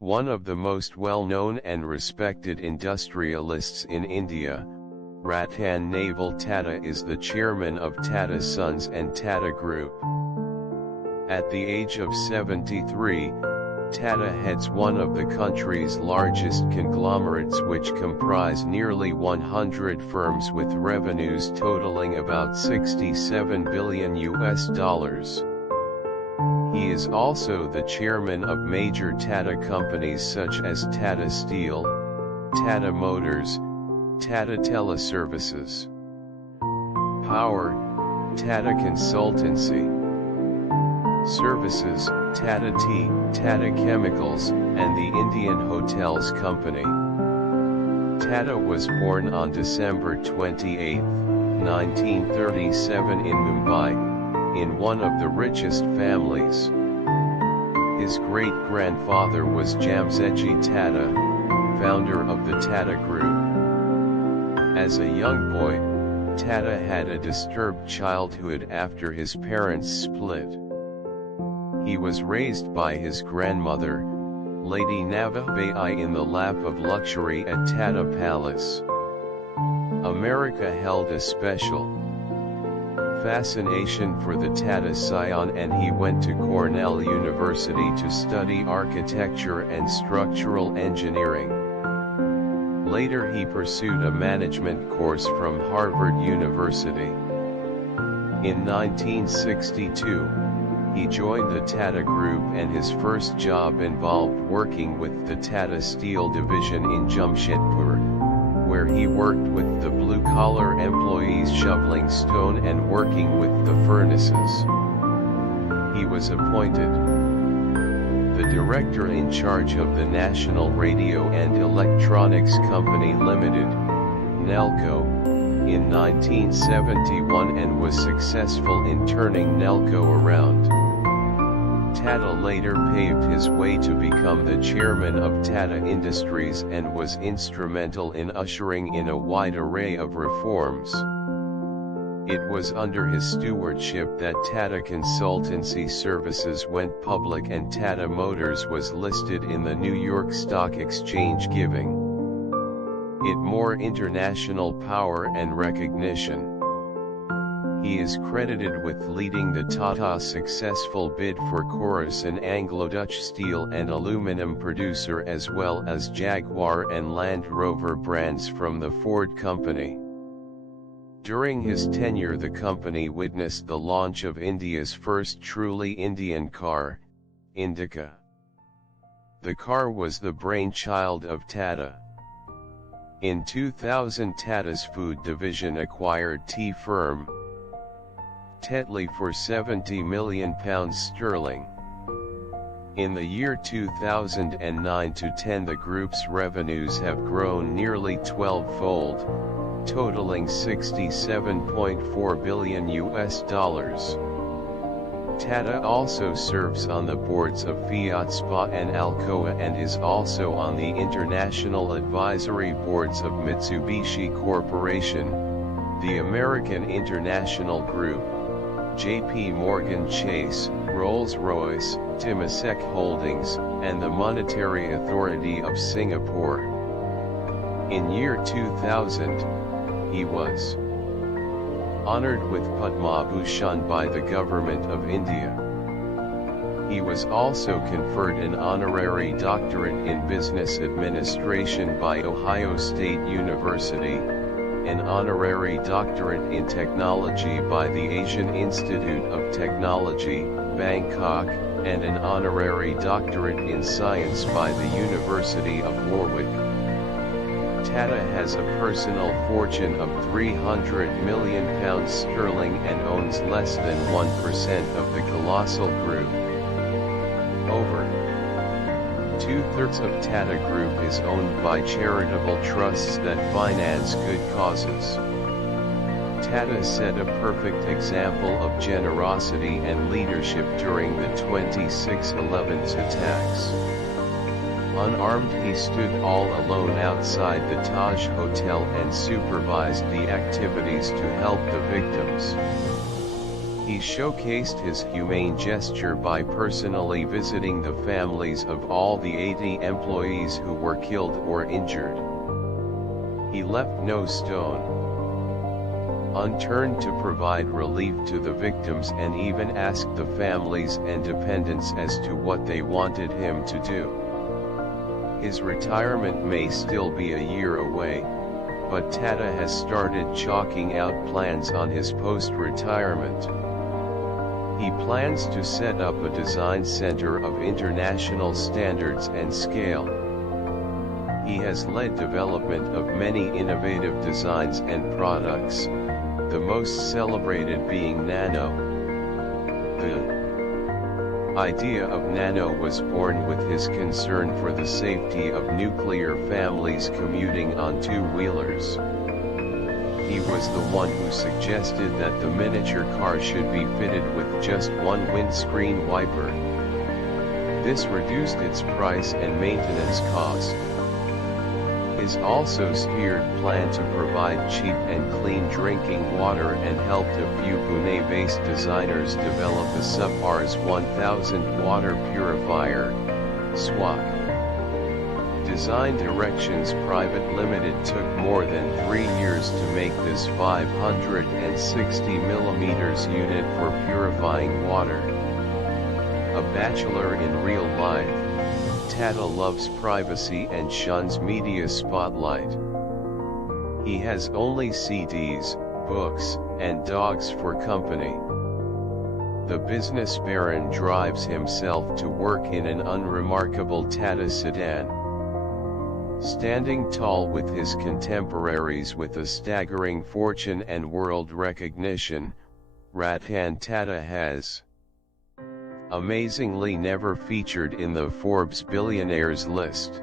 One of the most well-known and respected industrialists in India, Ratan Naval Tata is the chairman of Tata Sons and Tata Group. At the age of 73, Tata heads one of the country's largest conglomerates, which comprise nearly 100 firms with revenues totaling about $67 billion. He is also the chairman of major Tata companies such as Tata Steel, Tata Motors, Tata Teleservices, Power, Tata Consultancy Services, Tata Tea, Tata Chemicals, and the Indian Hotels Company. Tata was born on December 28, 1937 in Mumbai, in one of the richest families. His great-grandfather was Jamsetji Tata, founder of the Tata Group. As a young boy, Tata had a disturbed childhood after his parents split. He was raised by his grandmother, Lady Navabai, in the lap of luxury at Tata Palace. America held a special fascination for the Tata scion, and he went to Cornell University to study architecture and structural engineering. Later he pursued a management course from Harvard University. In 1962, he joined the Tata Group, and his first job involved working with the Tata Steel division in Jamshedpur, where he worked with the blue-collar employees shoveling stone and working with the furnaces. He was appointed the director in charge of the National Radio and Electronics Company Limited, NELCO, in 1971 and was successful in turning NELCO around. Tata later paved his way to become the chairman of Tata Industries and was instrumental in ushering in a wide array of reforms. It was under his stewardship that Tata Consultancy Services went public and Tata Motors was listed in the New York Stock Exchange, giving it more international power and recognition. He is credited with leading the Tata successful bid for Corus, an Anglo-Dutch steel and aluminum producer, as well as Jaguar and Land Rover brands from the Ford Company. During his tenure, the company witnessed the launch of India's first truly Indian car, Indica. The car was the brainchild of Tata. In 2000, Tata's food division acquired tea firm Tetley for £70 million. In the year 2009 to 10, the group's revenues have grown nearly 12-fold, totaling $67.4 billion. Tata also serves on the boards of Fiat SPA and Alcoa, and is also on the international advisory boards of Mitsubishi Corporation, the American International Group, J.P. Morgan Chase, Rolls-Royce, Temasek Holdings, and the Monetary Authority of Singapore. In year 2000, he was honored with Padma Bhushan by the Government of India. He was also conferred an honorary doctorate in business administration by Ohio State University, an honorary doctorate in technology by the Asian Institute of Technology, Bangkok, and an honorary doctorate in science by the University of Warwick. Tata has a personal fortune of £300 million and owns less than 1% of the colossal group. Over two-thirds of Tata Group is owned by charitable trusts that finance good causes. Tata set a perfect example of generosity and leadership during the 26/11 attacks. Unarmed, he stood all alone outside the Taj Hotel and supervised the activities to help the victims. He showcased his humane gesture by personally visiting the families of all the 80 employees who were killed or injured. He left no stone unturned to provide relief to the victims and even asked the families and dependents as to what they wanted him to do. His retirement may still be a year away, but Tata has started chalking out plans on his post-retirement. He plans to set up a design center of international standards and scale. He has led development of many innovative designs and products, the most celebrated being Nano. The idea of Nano was born with his concern for the safety of nuclear families commuting on two-wheelers. He was the one who suggested that the miniature car should be fitted with just one windscreen wiper. This reduced its price and maintenance cost. His also steered plan to provide cheap and clean drinking water and helped a few Pune-based designers develop the sub-Rs 1000 water purifier, SWAP. Design Directions Private Limited took more than 3 years to make this 560mm unit for purifying water. A bachelor in real life, Tata loves privacy and shuns media spotlight. He has only CDs, books, and dogs for company. The business baron drives himself to work in an unremarkable Tata sedan. Standing tall with his contemporaries with a staggering fortune and world recognition, Ratan Tata has amazingly never featured in the Forbes billionaires list.